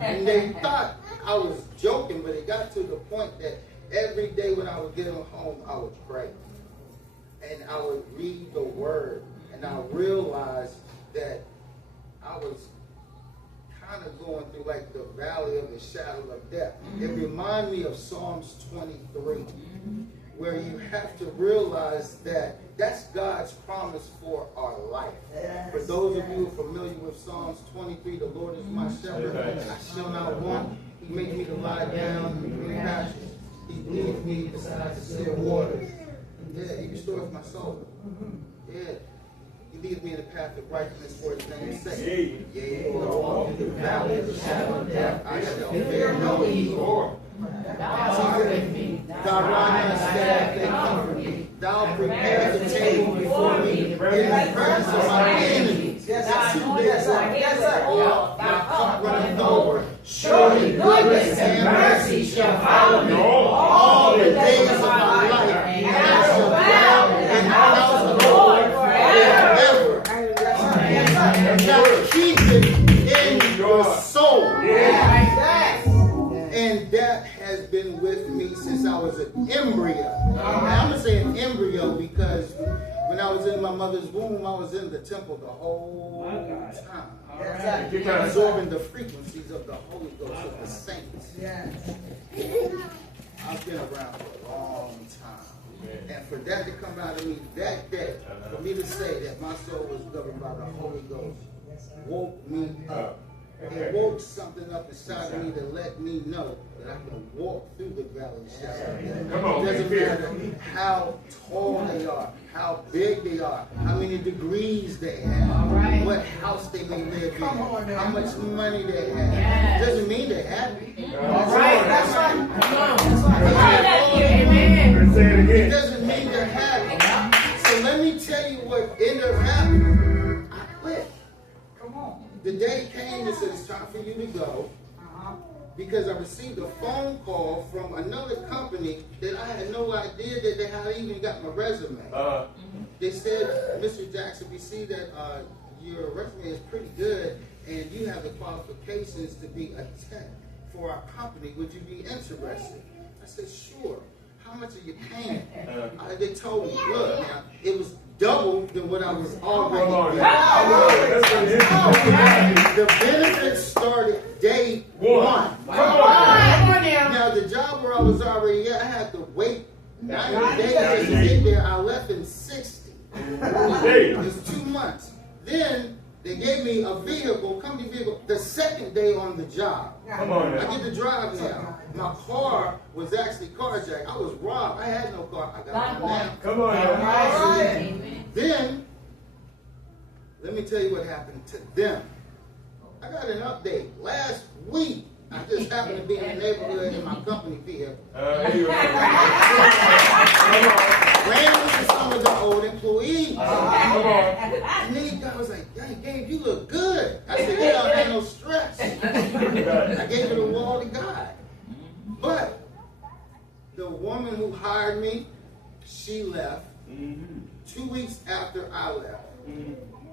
And they thought I was joking, but it got to the point that every day when I would get home, I would pray. And I would read the word. And I realized that I was kind of going through like the valley of the shadow of death. It reminded me of Psalms 23, where you have to realize that that's God's promise for our life. Yes. For those of you who are familiar with Psalms 23, the Lord is my shepherd, I shall not want. He makes me to lie down in green pastures. He leads me beside the still waters. Yeah, He restores my soul. Yeah. He leads me in the path of righteousness for His name's sake. Yea, though I walk through the valley of the shadow of death, I shall fear no evil. Thou art with me. Thy rod and staff, they comfort me. Thou prepares the table before me in the presence of my enemies. Yes, sir. My cup runneth over. Surely goodness and mercy shall follow me all the days of my life, and I shall dwell in the house of the Lord forever. And shall keep it in your soul. And that has been with me since I was an embryo. I'm going to say an embryo because when I was in my mother's womb, I was in the temple the whole time. Absorbing the frequencies of the Holy Ghost of the saints. I've been around for a long time. And for that to come out of me that day, for me to say that my soul was governed by the Holy Ghost, woke me up. It woke something up inside of me to let me know that I can walk through the valley of shadow of death. It doesn't matter how tall they are, how big they are, how many degrees they have, what house they may live in, how much money they have. It doesn't mean they're happy. That's right. It doesn't mean they're happy. So let me tell you what ended up happening. I quit. The day came and said, it's time for you to go, because I received a phone call from another company that I had no idea that they had even got my resume. They said, Mr. Jackson, we see that your resume is pretty good and you have the qualifications to be a tech for our company. Would you be interested? I said, sure. How much are you paying? They told me, look, now, it was double than what I was already getting. The benefits started day one. Now, the job where I was already at, I had to wait 90 days to get there. I left in 60. It was 2 months. Then they gave me a vehicle, company vehicle, the second day on the job. I get to drive now. My car was actually carjacked. I was robbed. I had no car. I got one now. Come on now. Then, let me tell you what happened to them. I got an update last week. I just happened to be in the neighborhood in my company vehicle. Ran into some of the old employees. And then the guy was like, dang, Gabe, you look good. I said, yeah, I had no stress. I gave it a wall to God. But the woman who hired me, she left 2 weeks after I left.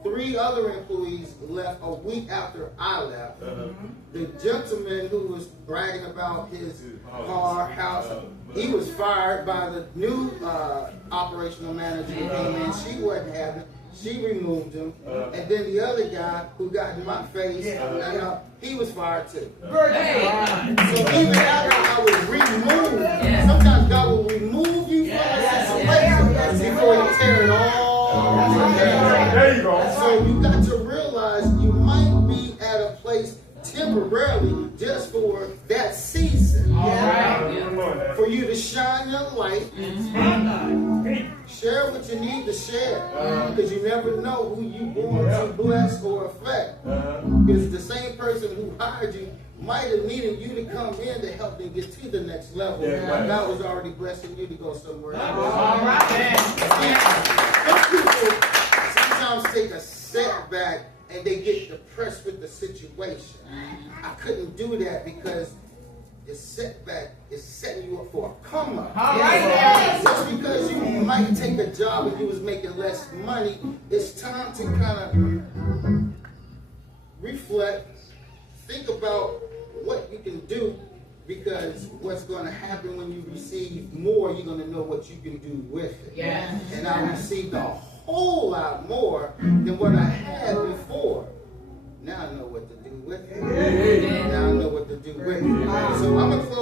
3 other employees left a week after I left. The gentleman who was bragging about his car, house, he was fired by the new operational manager who came in. She wasn't having it. She removed him. And then the other guy who got in my face, he was fired too. So even after I was removed, sometimes God will remove you from a situation before you tear it all down. There you go. So you got to realize you might be at a place temporarily just for that season. For you to shine your light. Share what you need to share, because you never know who you born to bless or affect. Because the same person who hired you might have needed you to come in to help them get to the next level. God was already blessing you to go somewhere else. Some people sometimes take a setback and they get depressed with the situation. I couldn't do that because the setback is setting you up for a come up. Just because you might take a job and you was making less money, it's time to kind of reflect, think about you can do, because what's going to happen when you receive more, you're going to know what you can do with it. Yes. And I received a whole lot more than what I had before. Now I know what to do with it. Now I know what to do with it. So I'm going to close.